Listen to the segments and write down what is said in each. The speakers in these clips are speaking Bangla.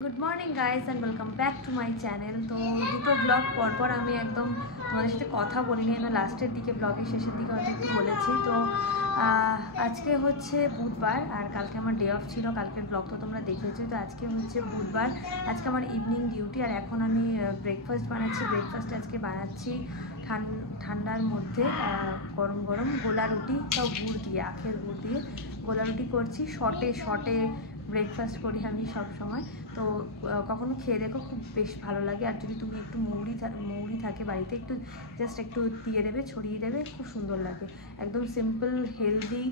Good morning guys and welcome back to my channel. তো দুটো ব্লগ পরপর আমি একদম তোমাদের সাথে কথা বলিনি, আমি লাস্টের দিকে ব্লগের শেষের দিকে হয়তো একটু বলেছি। তো আজকে হচ্ছে বুধবার আর কালকে আমার ডে অফ ছিল, কালকের ব্লগ তো তোমরা দেখেছো। তো আজকে হচ্ছে বুধবার, আজকে আমার ইভিনিং ডিউটি। আর এখন আমি ব্রেকফাস্ট বানাচ্ছি। ব্রেকফাস্ট আজকে বানাচ্ছি ঠান্ডার মধ্যে গরম গরম গোলা রুটি, তাও গুড় দিয়ে, আখের গুড় দিয়ে গোলা রুটি করছি। শর্টে ব্রেকফাস্ট করি আমি সব সময়। তো কখনো খেয়ে দেখো, খুব বেশ ভালো লাগে। আর যদি তুমি একটু মৌরি থাকে বাড়িতে, একটু জাস্ট একটু দিয়ে দেবে, ছড়িয়ে দেবে, খুব সুন্দর লাগে। একদম সিম্পল হেলদি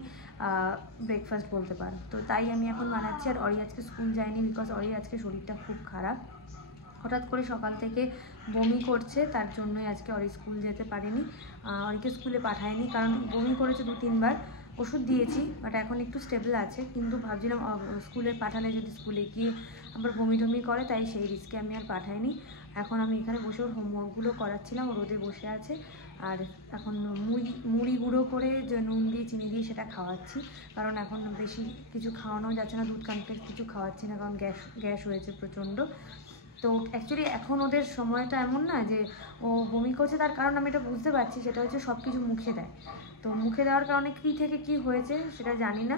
ব্রেকফাস্ট বলতে পারো। তো তাই আমি এখন বানাচ্ছি। আর অরি আজকে স্কুল যায়নি, বিকজ অরি আজকে শরীরটা খুব খারাপ। হঠাৎ করে সকাল থেকে বমি করছে, তার জন্যই আজকে অরি স্কুল যেতে পারেনি। অরিকে স্কুলে পাঠায়নি, কারণ বমি করেছে 2-3 বার। ওষুধ দিয়েছি, বাট এখন একটু স্টেবল আছে। কিন্তু ভাবছিলাম স্কুলে পাঠালে যদি স্কুলে গিয়ে আবার বমি টমি করে, তাই সেই রিস্কে আমি আর পাঠাইনি। এখন আমি এখানে বসে ওর হোমওয়ার্কগুলো করাচ্ছিলাম, ও রোদে বসে আছে। আর এখন মুড়ি গুঁড়ো করে যে নুন দিয়ে চিনি দিয়ে সেটা খাওয়াচ্ছি, কারণ এখন বেশি কিছু খাওয়ানো যাচ্ছে না, দুধ কমপ্লেক্স কিছু খাওয়াচ্ছি না, কারণ গ্যাস হয়েছে প্রচণ্ড। তো অ্যাকচুয়ালি এখন ওদের সময়টা এমন না যে ও বমি করছে, তার কারণ আমি এটা বুঝতে পারছি, সেটা হচ্ছে সব কিছু মুখে দেয়। তো মুখে দেওয়ার কারণে কী থেকে কী হয়েছে সেটা জানি না।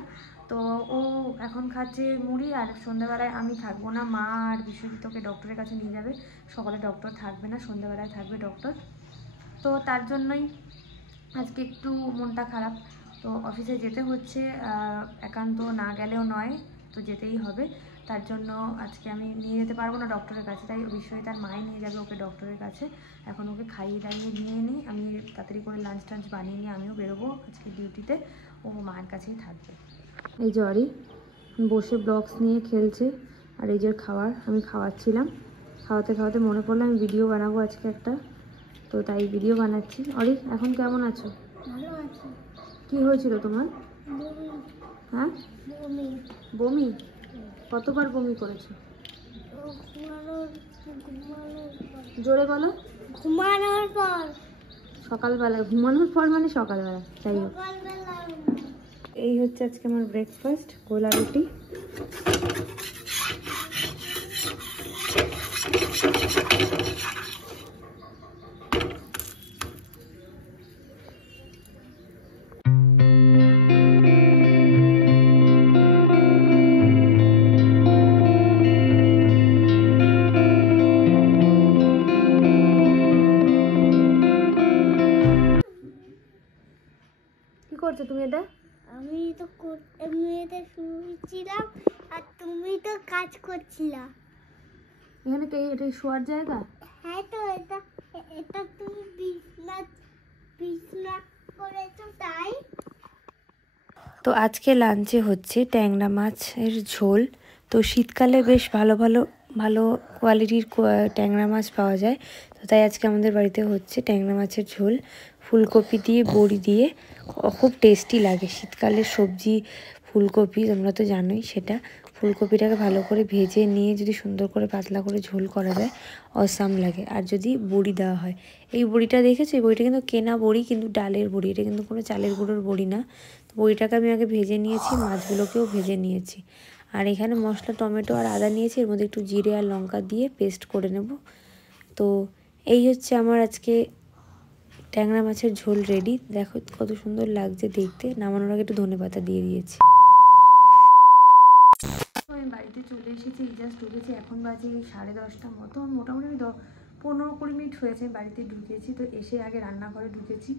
তো ও এখন খাচ্ছে মুড়ি। আর সন্ধ্যাবেলায় আমি থাকবো না, মা আর বিশ্বজিৎকে ডক্টরের কাছে নিয়ে যাবে। সকালে ডক্টর থাকবে না, সন্ধ্যাবেলায় থাকবে ডক্টর। তো তার জন্যই আজকে একটু মনটা খারাপ। তো অফিসে যেতে হচ্ছে, একান্ত না গেলেও নয়, তো যেতেই হবে। তার জন্য আজকে আমি নিয়ে যেতে পারবো না ডক্টরের কাছে, তাই বিশ্বজিৎ তার মাই নিয়ে যাবে ওকে ডক্টরের কাছে। এখন ওকে খাইয়ে দাইয়ে নিয়ে নিই, আমি তাড়াতাড়ি করে লাঞ্চ টাঞ্চ বানিয়ে নিয়ে আমিও বেরোবো আজকে ডিউটিতে। ও মায়ের কাছেই থাকবে। এই যে অরি বসে ব্লগস নিয়ে খেলছে, আর এই যে খাওয়ার আমি খাওয়াচ্ছিলাম। খাওয়াতে খাওয়াতে মনে পড়লো আমি ভিডিও বানাবো আজকে একটা, তো তাই ভিডিও বানাচ্ছি। অরি এখন কেমন আছো? ভালো আছি। কি হয়েছিল তোমার? হ্যাঁ, বমি। কতবার বমি করেছো? জোরে বলো। ঘুমানোর পর। সকালবেলা ঘুমানোর পর মানে সকালবেলা, যাই হোক। এই হচ্ছে আজকে আমার ব্রেকফাস্ট, গোলা রুটি। কি করছো তুমি এটা? আমি তো এমনিতে শুয়েছিলাম আর তুমি তো কাজ করছিলা। এখানে তো এটা শোয়ার জায়গা। হ্যাঁ, তো এটা এটা তুমি বিছনা করেছো তাই। তো আজকে লাঞ্চে হচ্ছে ট্যাংরা মাছের ঝোল। তো শীতকালে বেশ ভালো ভালো ভালো কোয়ালিটির ট্যাংরা মাছ পাওয়া যায়, তো তাই আজকে আমাদের বাড়িতে হচ্ছে ট্যাংরা মাছের ঝোল, ফুলকপি দিয়ে বড়ি দিয়ে। খুব টেস্টি লাগে শীতকালের সবজি ফুলকপি, তোমরা তো জানোই সেটা। ফুলকপিটাকে ভালো করে ভেজে নিয়ে যদি সুন্দর করে পাতলা করে ঝোল করা যায়, অসাম লাগে। আর যদি বড়ি দেওয়া হয়, এই বড়িটা দেখেছো, এই বড়িটা কিন্তু কেনা বড়ি, কিন্তু ডালের বড়ি, এটা কিন্তু কোনো চালের গুঁড়োর বড়ি না। তো বড়িটাকে আমি আগে ভেজে নিয়েছি, মাছগুলোকেও ভেজে নিয়েছি। আর এখানে মশলা টমেটো আর আদা নিয়েছি, এর মধ্যে একটু জিরে আর লঙ্কা দিয়ে পেস্ট করে নেব। তো এই হচ্ছে আমার আজকে ট্যাংরা মাছের ঝোল রেডি। দেখো কত সুন্দর লাগছে দেখতে। নামানোর আগে একটু ধনেপাতা দিয়ে দিয়েছি। আমি বাড়িতে চলে এসেছি, জাস্ট উঠেছি, এখন বাজে 10:30 মতো। মোটামুটি আমি 15-20 মিনিট হয়েছে বাড়িতে ঢুকেছি। তো এসে আগে রান্নাঘরে ঢুকেছি,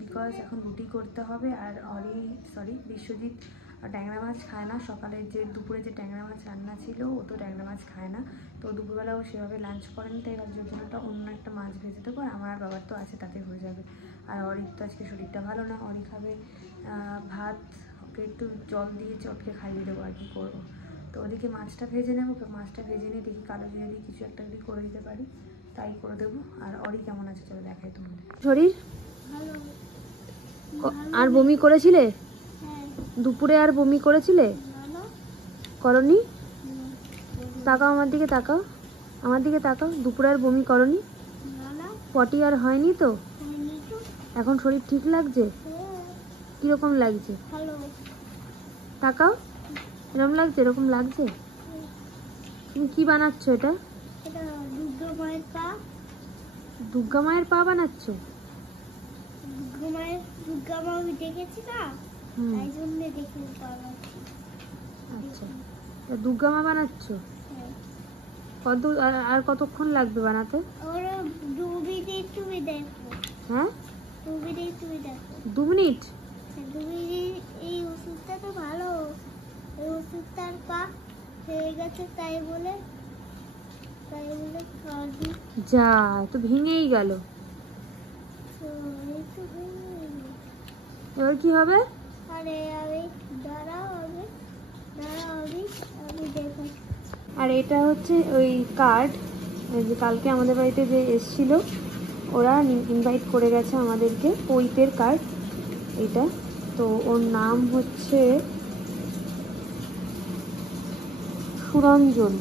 বিকজ এখন রুটি করতে হবে। আর বিশ্বজিৎ ট্যাংরা মাছ খায় না। সকালের যে দুপুরে যে ট্যাংরা মাছ রান্না ছিল, ও তো ট্যাংরা মাছ খায় না। তো দুপুরবেলা ও সেভাবে লাঞ্চ করেনি, তাই ভাবছির জন্য অন্য একটা মাছ ভেজে দেবো। আর আমার আর বাবার তো আছে, তাতে হয়ে যাবে। আর অরির তো আজকে শরীরটা ভালো না, অরি খাবে ভাত, ওকে একটু জল দিয়ে চটকে খাইয়ে দেবো, আর কি করবো। তো ওদিকে মাছটা ভেজে নেবো, মাছটা ভেজে নিয়ে দেখি কালো জিরে দিয়ে কিছু একটা যদি করে দিতে পারি, তাই করে দেবো। আর অরি কেমন আছে চলো দেখাই তোমাদের শরীর। আর বমি করেছিলে দুপুরে? আর বমি করেছিলে? করনি? তাকাও আমার দিকে, তাকাও আমার দিকে, তাকাও। দুপুরে আর বমি করনি? পটি আর হয়নি তো? এখন শরীর ঠিক লাগছে? কিরকম লাগছে? তাকাও, এরকম লাগছে? এরকম লাগছে? তুমি কি বানাচ্ছো এটা? এটা দুর্গা মায়ের পা। দুর্গা মায়ের পা বানাচ্ছো? দুর্গা মা আমি দেখেছি না, তাই জন্য দেখে পা বানাচ্ছি। আচ্ছা, তা দুর্গা মা বানাচ্ছো? হ্যাঁ। আর কতক্ষণ লাগবে বানাতে? ওরা 2 মিনিট তুমি দেখো। হ্যাঁ, 2 মিনিট তুমি দেখো। 2 মিনিট? তুমি এই ওষুধটা তো ভালো, এই ওষুধটার পা হয়ে গেছে, তাই বলে খাওয়া দিই। যা, তো ভেঙেই গেল। তো এই তো ভেঙে গেল। এবার কি হবে? আরে আমি দাঁড়াও, আমি দেখাচ্ছি। আর এটা হচ্ছে ওই কার্ড, যে কালকে আমাদের বাড়িতে যে এসছিল, ওরা ইনভাইট করে গেছে আমাদেরকে, পৈতের কার্ড এটা। তো ওর নাম হচ্ছে সুরঞ্জন।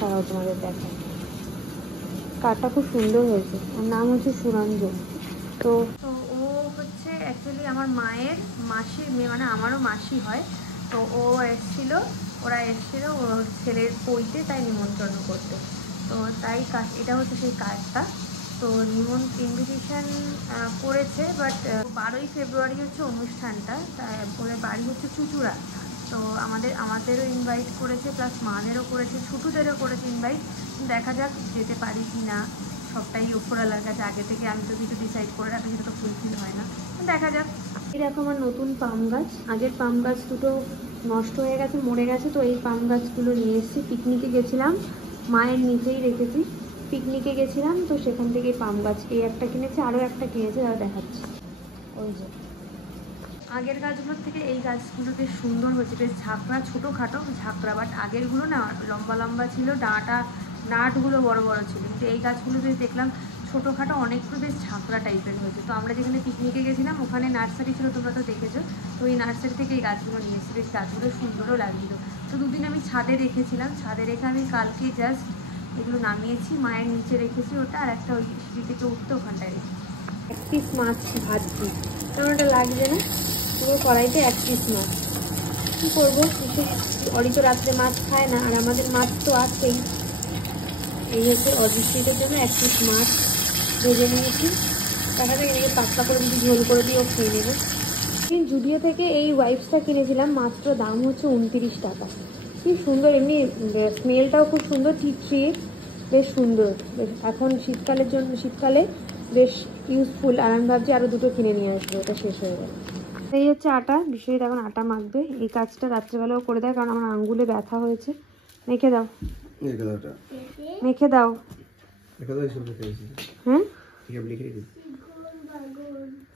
দাঁড়াও তোমাদের দেখায়, কার্ডটা খুব সুন্দর হয়েছে। ওর নাম হচ্ছে সুরঞ্জন। তো ও হচ্ছে অ্যাকচুয়ালি আমার মায়ের মাসির মেয়ে, মানে আমারও মাসি হয়। তো ওরা এসেছিল ওর ছেলের পৈতে, তাই নিমন্ত্রণ করতে। তো তাই এটা হচ্ছে সেই কার্ডটা। তো ইনভিটেশন করেছে, বাট 12ই ফেব্রুয়ারি হচ্ছে অনুষ্ঠানটা। ওদের বাড়ি হচ্ছে চুচুড়া। তো আমাদেরও ইনভাইট করেছে, প্লাস মাদেরও করেছে, ছোটদেরও করেছে ইনভাইট। দেখা যাক যেতে পারি কি না, সবটাই উপরওয়ালার কাছে। আগে থেকে আমি তো কিছু ডিসাইড করে রাখি, সেটা তো ফুলফিল হয় না। দেখা যাক। এরকম আমার নতুন পাম গাছ, আগের পাম গাছ দুটো নষ্ট হয়ে গেছে, মরে গেছে। তো এই পাম গাছগুলো নিয়ে এসেছি, পিকনিকে গেছিলাম, মায়ের নিচেই রেখেছি। পিকনিকে গেছিলাম, তো সেখান থেকে পাম গাছ এই একটা কিনেছি, আরও একটা কিনেছে, তারা দেখাচ্ছি। ওই যে আগের গাছগুলোর থেকে এই গাছগুলো বেশ সুন্দর হয়েছে, বেশ ঝাঁকড়া, ছোটোখাটো ঝাঁকড়া। বাট আগেরগুলো না লম্বা লম্বা ছিল, নাটগুলো বড় বড় ছিল। কিন্তু এই গাছগুলো বেশ দেখলাম ছোটোখাটো, অনেকগুলো বেশ ঝাঁকড়া টাইপের হয়েছে। তো আমরা যেখানে পিকনিকে গেছিলাম ওখানে নার্সারি ছিল, তোমরা তো দেখেছো। তো এই নার্সারি থেকে এই গাছগুলো নিয়ে এসেছি, বেশ গাছগুলো সুন্দরও লাগছিল। তো দুদিন আমি ছাদে রেখেছিলাম, ছাদে রেখে আমি কালকে জাস্ট এগুলো নামিয়েছি, মায়ের নিচে রেখেছি ওটা, আর একটা ওই সিঁড়ি থেকে উঠতে ওখানটায় রেখেছি। 1 পিস মাছ ভাজছি, তেমন ওটা লাগবে না, পুরো কড়াইতে 1 পিস মাছ। কী করবো, অরি তো রাত্রে মাছ খায় না, আর আমাদের মাছ তো আছেই। এই হচ্ছে অদৃষ্টিটার জন্য 1 পিস মাছ ভেজে নিয়েছি। দেখা যায় এটাকে পাতলা করে যদি ঝোল করে দিয়েও খেয়ে নেবে। জুডিও থেকে এই ওয়াইপসটা কিনেছিলাম, মাত্র দাম হচ্ছে 29 টাকা। কি সুন্দর, এমনি স্মেলটাও খুব সুন্দর, টিট্রির, বেশ সুন্দর। বেশ এখন শীতকালে বেশ ইউজফুল। আর আমি ভাবছি আরও 2টো কিনে নিয়ে আসবো, ওটা শেষ হয়ে গেল। এই হচ্ছে আটা, বিষয়টা এখন আটা মাখবে। এই কাজটা রাত্রেবেলাও করে দেয়, কারণ আমার আঙ্গুলে ব্যথা হয়েছে। মেখে দাও, মেখে দাও। হ্যাঁ,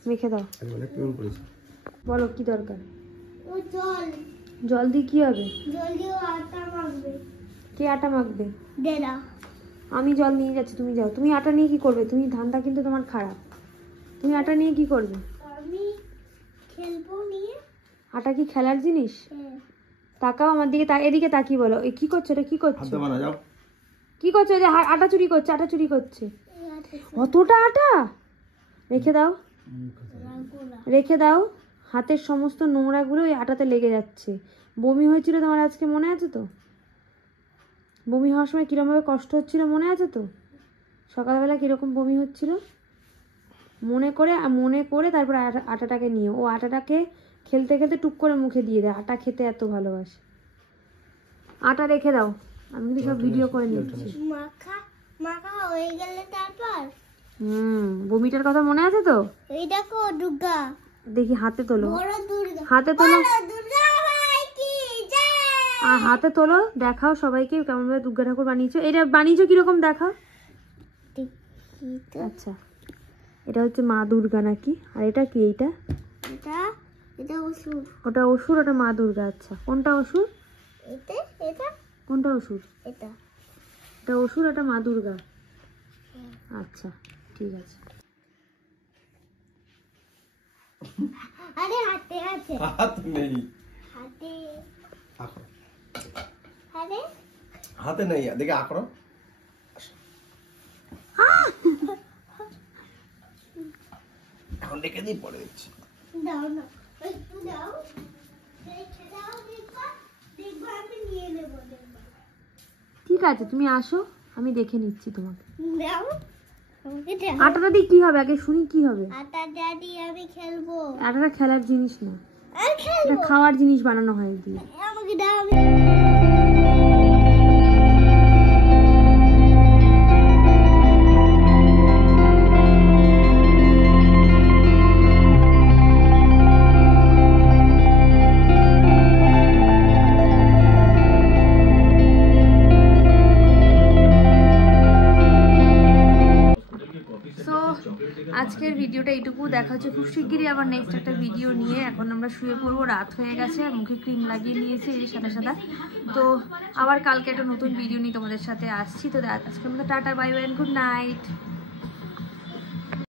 মেখে দাও। বলো কি দরকার? জল দিয়ে কি হবে? কে আটা মাখবে? আমি জল নিয়ে যাচ্ছি, তুমি যাও। তুমি আটা নিয়ে কি করবে? তুমি ধান্দা কিন্তু তোমার খারাপ। তুমি আটা নিয়ে কি করবে? আমি খেলবো নিয়ে। আটা কি খেলার জিনিস? তাকাও আমার দিকে, এদিকে তাকিয়ে বলো, এই কি করছো? এটা কি করছো? কি করছো? যে আটা চুরি করছে, আটা চুরি করছে। অতটা আটা রেখে দাও, রেখে দাও। হাতের সমস্ত নোংরাগুলো ওই আটাতে লেগে যাচ্ছে। বমি হয়েছিল তোমার আজকে, মনে আছে তো? বমি হওয়ার সময় কীরকমভাবে কষ্ট হচ্ছিল মনে আছে তো? সকালবেলা কীরকম বমি হচ্ছিল মনে করে তারপর আটাটাকে নিও। ও আটাটাকে খেলতে খেলতে টুক করে মুখে দিয়ে দেয়। আটা খেতে এত ভালোবাসে। আটা রেখে দাও, আমি কিন্তু সব ভিডিও করে নিচ্ছি। মাখা হয়ে গেলে তারপর বমিটার কথা মনে আছে তো? এই দেখো দুর্গা, দেখি হাতে তোলো, বড় দুর্গা, হাতে তোলো, দুর্গা মাই কি জয়। আর হাতে তোলো, দেখাও সবাইকে কেমন ভাবে দুর্গা ঠাকুর বানিয়েছো। এটা বানিয়েছো কিরকম দেখাও। আচ্ছা, এটা হচ্ছে মা দুর্গা নাকি? আর এটা কি? এটা অসুর। ওটা অসুর, ওটা মা দুর্গা। আচ্ছা, কোনটা অসুর? এটা কোনটা অসুর? এটা অসুর, এটা মা দুর্গা। আচ্ছা, ঠিক আছে। আরে হাতে আছে, হাত নেই, হাতে আঁকড়ো, আরে হাতে নেই, দেখে আঁকড়ো। এখন রেখে দিই, পরে দিচ্ছি। দাও না, একটু দাও, রেখে দাও। দেখবা আমি নিয়ে নেবো। দেখবা ঠিক আছে তুমি আসো, আমি দেখে নিচ্ছি তোমাকে। দাও আমাকে দাও। আটাটা দিয়ে কি হবে আগে শুনি, কি হবে? আটা দাদি আমি খেলবো। আটাটা খেলার জিনিস না, আর এটা খেলবো। খাওয়ার জিনিস বানানো হয় দিয়ে। আমাকে দাও আমি সো আজকের ভিডিওটা এইটুকু, দেখা হচ্ছে খুব শিগগিরই আবার নেক্সট একটা ভিডিও নিয়ে। এখন আমরা শুয়ে পড়বো, রাত হয়ে গেছে, আর মুখে ক্রিম লাগিয়ে নিয়েছি এই যে সাদা সাদা। তো আবার কালকে একটা নতুন ভিডিও নিয়ে তোমাদের সাথে আসছি। তো আজকে আমাদের tata, bye bye, good night.